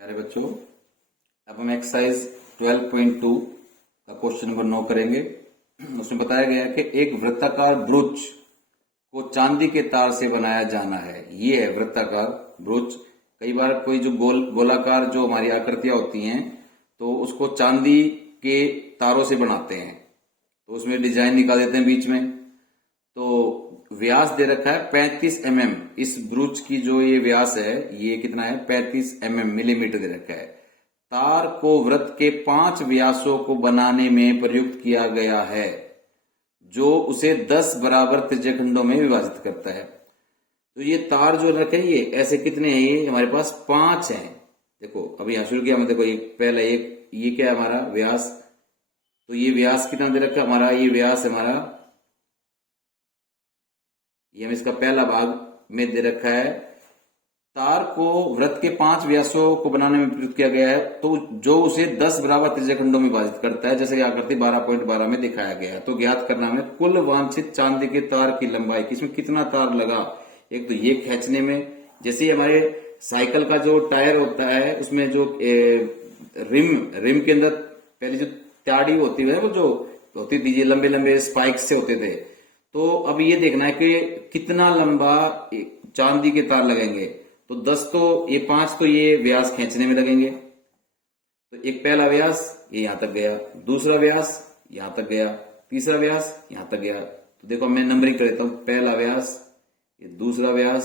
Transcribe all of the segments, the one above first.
प्यारे बच्चों, अब हम एक्सरसाइज 12.2 का क्वेश्चन नंबर 9 करेंगे। उसमें बताया गया है कि एक वृत्ताकार ब्रुच को चांदी के तार से बनाया जाना है। ये है वृत्ताकार ब्रुच। कई बार कोई जो गोलाकार जो हमारी आकृतियां होती हैं तो उसको चांदी के तारों से बनाते हैं, तो उसमें डिजाइन निकाल देते हैं बीच में। तो व्यास दे रखा है 35 mm। इस ब्रुच की जो ये व्यास है ये कितना है, 35 mm मिलीमीटर दे रखा है। तार को वृत्त के 5 व्यासों को बनाने में प्रयुक्त किया गया है, जो उसे 10 बराबर त्रिज्याखंडों में विभाजित करता है। तो ये तार जो रखे ये ऐसे कितने हैं, ये हमारे पास 5 हैं। देखो अभी यहां शुरू किया हमने, देखो एक पहला एक ये क्या है हमारा व्यास, तो ये व्यास कितना दे रखा है हमारा, ये व्यास हमारा, ये हम इसका पहला भाग में दे रखा है। तार को वृत्त के 5 व्यासों को बनाने में प्रयुक्त किया गया है, तो जो उसे 10 बराबर त्रिज्याखंडों में विभाजित करता है, जैसे कि आकृति 12.12 में दिखाया गया है। तो ज्ञात करना है कुल वांछित चांदी के तार की लंबाई, इसमें कितना तार लगा। एक तो ये खींचने में, जैसे हमारे साइकिल का जो टायर होता है उसमें जो रिम के अंदर पहले जो त्याड़ी होती है वो जो होती थी, लंबे लंबे स्पाइक से होते थे। तो अब ये देखना है कि कितना लंबा चांदी के तार लगेंगे। तो 10 तो ये 5 तो ये व्यास खींचने में लगेंगे। तो एक पहला व्यास ये यहां तक गया, दूसरा व्यास यहां तक गया, तीसरा व्यास यहां तक गया। तो देखो मैं नंबरिंग कर देता हूं, पहला व्यास, ये दूसरा व्यास,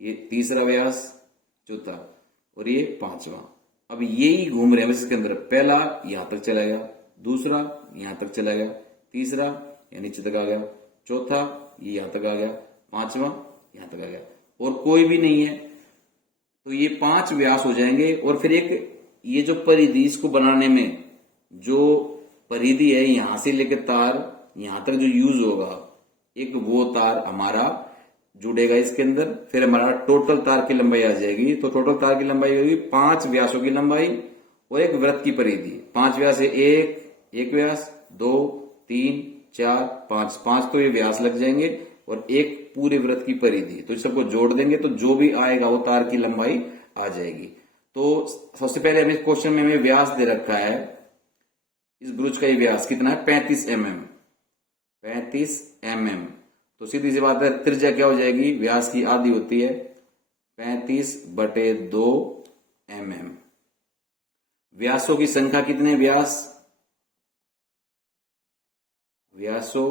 ये तीसरा व्यास, चौथा और ये 5वां। अब यही घूम रहे हैं इसके अंदर। पहला यहां तक चला गया, दूसरा यहां तक चला गया, तीसरा या नीचे तक आ गया, चौथा ये यहां तक आ गया, 5वां यहां तक आ गया, और कोई भी नहीं है। तो ये 5 व्यास हो जाएंगे। और फिर एक ये जो परिधि, इसको बनाने में जो परिधि है यहां से लेकर तार यहां तक जो यूज होगा, एक वो तार हमारा जुड़ेगा इसके अंदर। फिर हमारा टोटल तार की लंबाई आ जाएगी। तो टोटल तार की लंबाई होगी 5 व्यासों की लंबाई और एक वृत्त की परिधि। 5 व्यास है, एक व्यास, 2, 3, 4, 5 तो ये व्यास लग जाएंगे और एक पूरे वृत्त की परिधि। तो इस सबको जोड़ देंगे तो जो भी आएगा वो तार की लंबाई आ जाएगी। तो सबसे पहले हमें क्वेश्चन में हमें व्यास दे रखा है, इस ब्रुच का ये व्यास कितना है, 35 mm। 35 mm। तो सीधी सी बात है, त्रिज्या क्या हो जाएगी, व्यास की आधी होती है 35/2 mm। व्यासों की संख्या कितने, व्यासों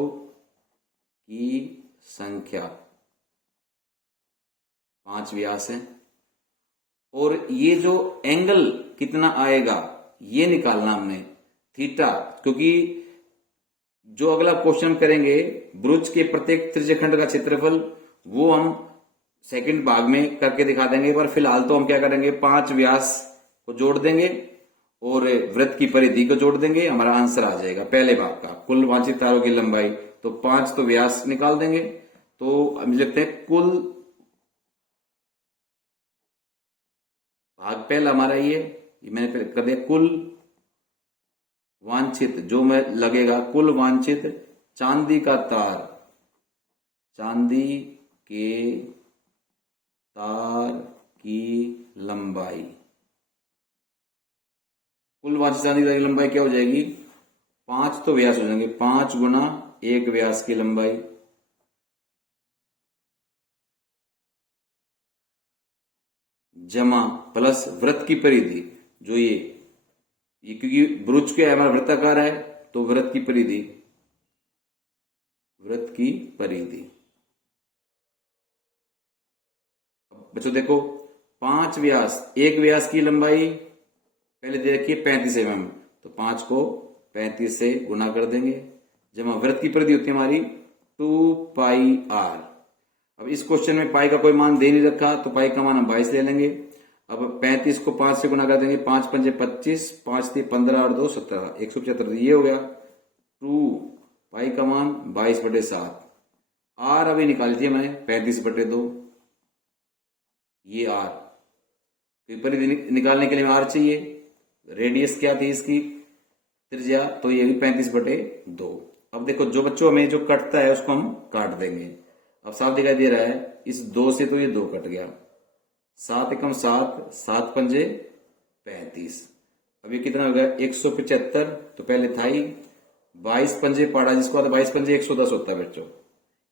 की संख्या 5 व्यास है। और ये जो एंगल कितना आएगा ये निकालना हमने, थीटा। क्योंकि जो अगला क्वेश्चन करेंगे ब्रुच के प्रत्येक त्रिज्याखंड का क्षेत्रफल, वो हम सेकंड भाग में करके दिखा देंगे। पर फिलहाल तो हम क्या करेंगे, 5 व्यास को जोड़ देंगे और वृत्त की परिधि को जोड़ देंगे, हमारा आंसर आ जाएगा पहले भाग का, कुल वांछित तारों की लंबाई। तो 5 तो व्यास निकाल देंगे। तो हम लिखते हैं कुल भाग पहला हमारा ये मैंने कर दिया, कुल वांछित जो में लगेगा, कुल वांछित चांदी का तार, चांदी के तार की लंबाई, कुल वांछित चांदी की लंबाई क्या हो जाएगी, 5 तो व्यास हो जाएंगे, 5 गुना 1 व्यास की लंबाई, जमा प्लस वृत्त की परिधि, जो ये क्योंकि ब्रुच क्या है हमारा वृत्ताकार है, तो वृत्त की परिधि, बच्चों देखो 5 व्यास, 1 व्यास की लंबाई पहले दे रखी है 35 mm। तो 5 को 35 से गुना कर देंगे, जमा वृत्त की परिधि होती है हमारी 2πr। अब इस क्वेश्चन में पाई का कोई मान दे नहीं रखा, तो पाई का मान हम 22 ले लेंगे। अब 35 को 5 से गुना कर देंगे, 5 पंजे 25, 5 × 15 और 2 17, 175। ये हो गया 2 पाई का मान 22/7। आर अभी निकाल दिया मैंने 35/2, ये आर। परिधि निकालने के लिए आर चाहिए, रेडियस क्या थी इसकी, त्रिज्या, तो ये भी 35/2। अब देखो जो बच्चों हमें जो कटता है उसको हम काट देंगे। अब साफ दिखाई दे रहा है, इस 2 से तो ये 2 कट गया, 7 × 7, 7 पंजे 35। अब ये कितना हो गया 175, तो पहले था ही 22 पंजे पड़ा, जिसको आता 22 पंजे 110 होता है बच्चों,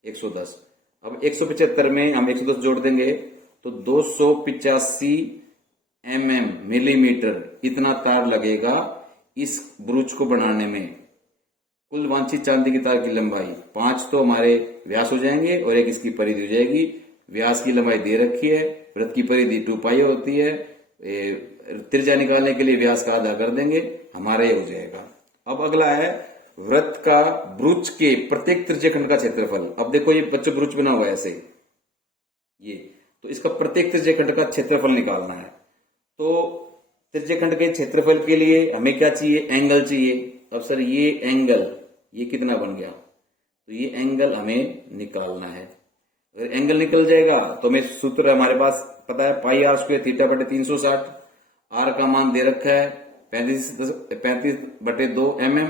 110। अब 175 में हम 110 जोड़ देंगे तो 285 मिलीमीटर इतना तार लगेगा इस ब्रूच को बनाने में। कुल वांछित चांदी की तार की लंबाई 5 तो हमारे व्यास हो जाएंगे और एक इसकी परिधि हो जाएगी। व्यास की लंबाई दे रखी है, वृत्त की परिधि 2 पाई होती है। त्रिज्या निकालने के लिए व्यास का आधा कर देंगे, हमारा ये हो जाएगा। अब अगला है वृत्त का ब्रूच के प्रत्येक त्रिज्यखंड का क्षेत्रफल। अब देखो ये बच्चों ब्रूच बना हुआ है ऐसे, ये तो इसका प्रत्येक त्रिज्यखंड का क्षेत्रफल निकालना है। तो त्रिज्यखंड के क्षेत्रफल के लिए हमें क्या चाहिए, एंगल चाहिए। अब सर ये एंगल ये कितना बन गया, तो ये एंगल हमें निकालना है। अगर एंगल निकल जाएगा तो हमें सूत्र हमारे पास पता है, पाई आर स्क्वायर थीटा बटे 360। आर का मान दे रखा है 35/2 mm।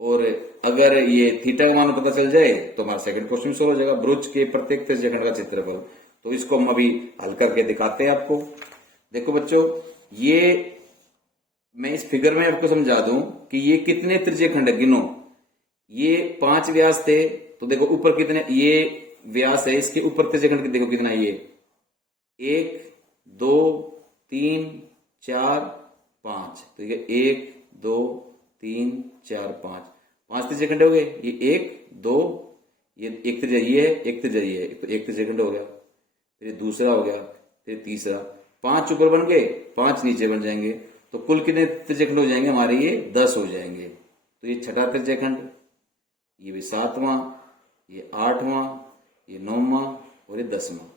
और अगर ये थीटा का मान पता चल जाए तो हमारा सेकंड क्वेश्चन सोल्व हो जाएगा, ब्रूच के प्रत्येक त्रिज्यखंड का क्षेत्रफल। तो इसको हम अभी हल करके दिखाते हैं आपको। देखो बच्चों, ये मैं इस फिगर में आपको समझा दूं कि ये कितने त्रिज्यखंड है, गिनो। ये 5 व्यास थे, तो देखो ऊपर कितने, ये व्यास है, इसके ऊपर त्रिज्यखंड देखो कितना है, ये 1 2 3 4 5। तो ये 1 2 3 4 5 त्रिज्यखंड हो गए। ये 1 2, ये एक त्रिज्या ये है, एक त्रिज्या ये है, तो एक त्रिज्यखंड हो गया। फिर दूसरा हो गया, फिर तीसरा। 5 ऊपर बन गए, 5 नीचे बन जाएंगे, तो कुल कितने त्रिज्यखंड हो जाएंगे हमारे, ये 10 हो जाएंगे। तो ये छठा त्रिज्यखंड, ये भी 7वां, ये 8वां, ये 9वां और ये 10वां।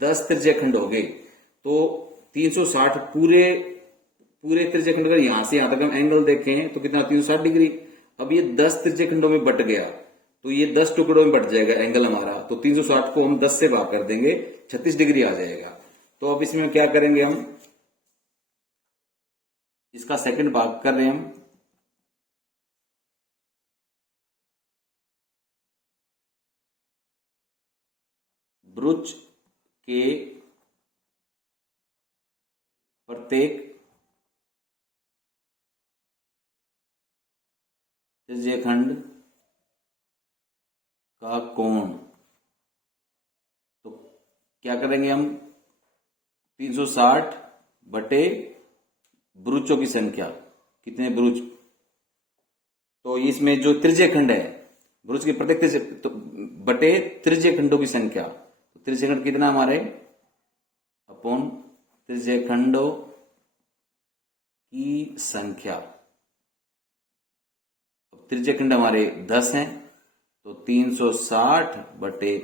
10 त्रिज्यखंड हो गए। तो 360 पूरे त्रिज्यखंड, अगर यहां से यहां तक हम एंगल देखें तो कितना 360 डिग्री। अब ये 10 त्रिज्यखंडों में बट गया, तो ये 10 टुकड़ों में बट जाएगा एंगल हमारा। तो 360 को हम 10 से भाग कर देंगे, 36 डिग्री आ जाएगा। तो अब इसमें क्या करेंगे हम, इसका सेकंड भाग कर रहे हैं हम। ब्रूच के प्रत्येक त्रिज्यखंड का कोण, तो क्या करेंगे हम, 360 बटे ब्रूचों की संख्या, कितने ब्रूच, तो इसमें जो त्रिज्यखंड है ब्रूच के प्रत्येक तो बटे त्रिज्यखंडों की संख्या। तो त्रिज्यखंड कितना हमारे, अपॉन त्रिज्यखंडों की संख्या। त्रिज्यखंड हमारे 10 हैं, तो 360 बटे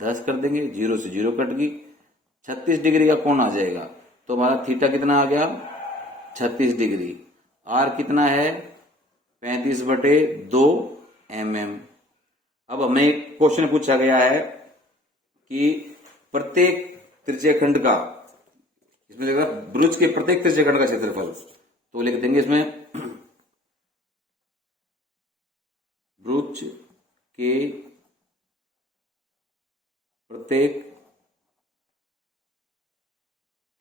10 कर देंगे, 0 से 0 कट गई, 36 डिग्री का कोण आ जाएगा। तो हमारा थीटा कितना आ गया, 36 डिग्री। आर कितना है, 35/2 mm। अब हमें क्वेश्चन पूछा गया है कि प्रत्येक त्रिज्यखंड का, इसमें लिखा ब्रूच के प्रत्येक त्रिज्यखंड का क्षेत्रफल, तो लिख देंगे इसमें ब्रूच के प्रत्येक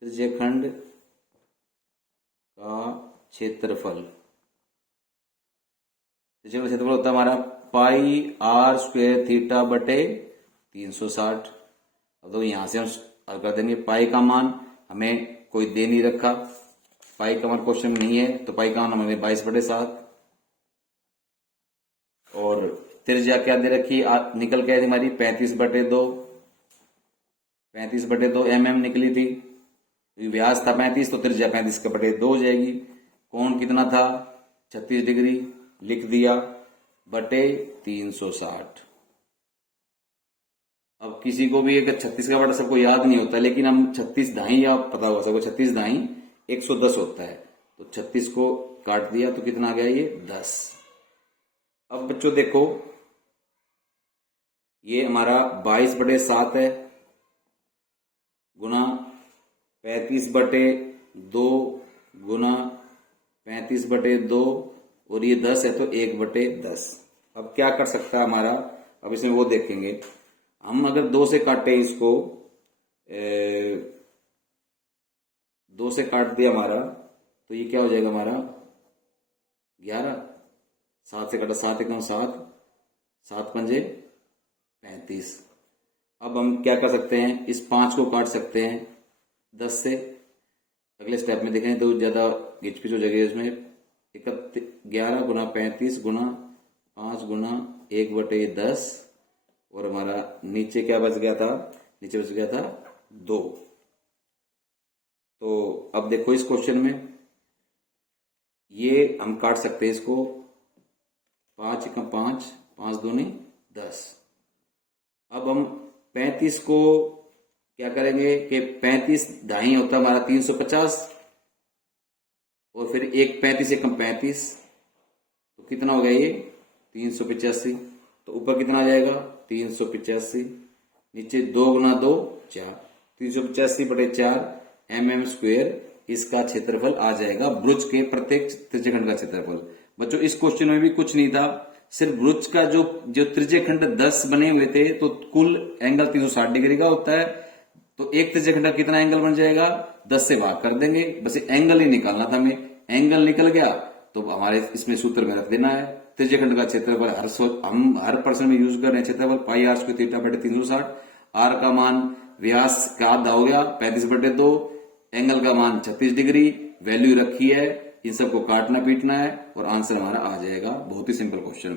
त्रिज्यखंड का क्षेत्रफल। त्रिज्यखंड क्षेत्रफल होता है हमारा पाई आर स्क्वायर थीटा बटे 360। अब तो यहां से हम हल कर देंगे। पाई का मान हमें कोई दे नहीं रखा, पाई का मान क्वेश्चन में नहीं है, तो पाई का मान हमें 22/7। और त्रिज्या क्या दे रखी, निकल के आई थी हमारी 35/2, 35/2 mm निकली थी। व्यास था 35, तो त्रिज्या 35/2 हो जाएगी। कोण कितना था, 36 डिग्री, लिख दिया, बटे 360। अब किसी को भी अगर 36 का बटा सबको याद नहीं होता, लेकिन हम 36 दाई या पता होगा सबको, 36 दाई 110 होता है। तो 36 को काट दिया तो कितना आ गया, ये 10। अब बच्चों देखो, ये हमारा 22/7 है, गुना 35/2 गुना 35/2, और ये 10 है तो 1/10। अब क्या कर सकता है हमारा, अब इसमें वो देखेंगे हम। अगर 2 से काटे इसको, 2 से काट दिया हमारा, तो ये क्या हो जाएगा हमारा 11। 7 से कटा 7 एकम 7, 7 पंजे 35। अब हम क्या कर सकते हैं, इस 5 को काट सकते हैं 10 से। अगले स्टेप में देखें तो ज्यादा घिचपिच हो जाएगी इसमें। 11 गुना 35 गुना 5 गुना 1/10 और हमारा नीचे क्या बच गया था, नीचे बच गया था 2। तो अब देखो इस क्वेश्चन में ये हम काट सकते हैं इसको, 5 एकम 5, 5 दूनी 10। अब हम 35 को क्या करेंगे कि 35 ढाई होता है हमारा 350 और फिर एक 35 एकम 35, तो कितना हो गया ये 385। तो ऊपर कितना आ जाएगा 385, नीचे 2 गुना 2 4, 385/4 mm²। इसका क्षेत्रफल आ जाएगा भुज के प्रत्येक त्रिज्यखंड का क्षेत्रफल। बच्चों इस क्वेश्चन में भी कुछ नहीं था, सिर्फ भुज का जो त्रिज्यखंड 10 बने हुए थे तो कुल एंगल 360 डिग्री का होता है। तो एक त्रिज्यखंड का कितना एंगल बन जाएगा, 10 से भाग कर देंगे, बस एंगल ही निकालना था हमें। एंगल निकल गया तो हमारे इसमें सूत्र में रख देना है त्रिज्यखंड का क्षेत्रफल। हम हर पर्सन में यूज कर रहे हैं क्षेत्रफल πr² θ/360। आर का मान व्यास का आधा हो गया 35/2, एंगल का मान 36 डिग्री, वैल्यू रखी है। इन सबको काटना पीटना है और आंसर हमारा आ जाएगा। बहुत ही सिंपल क्वेश्चन है।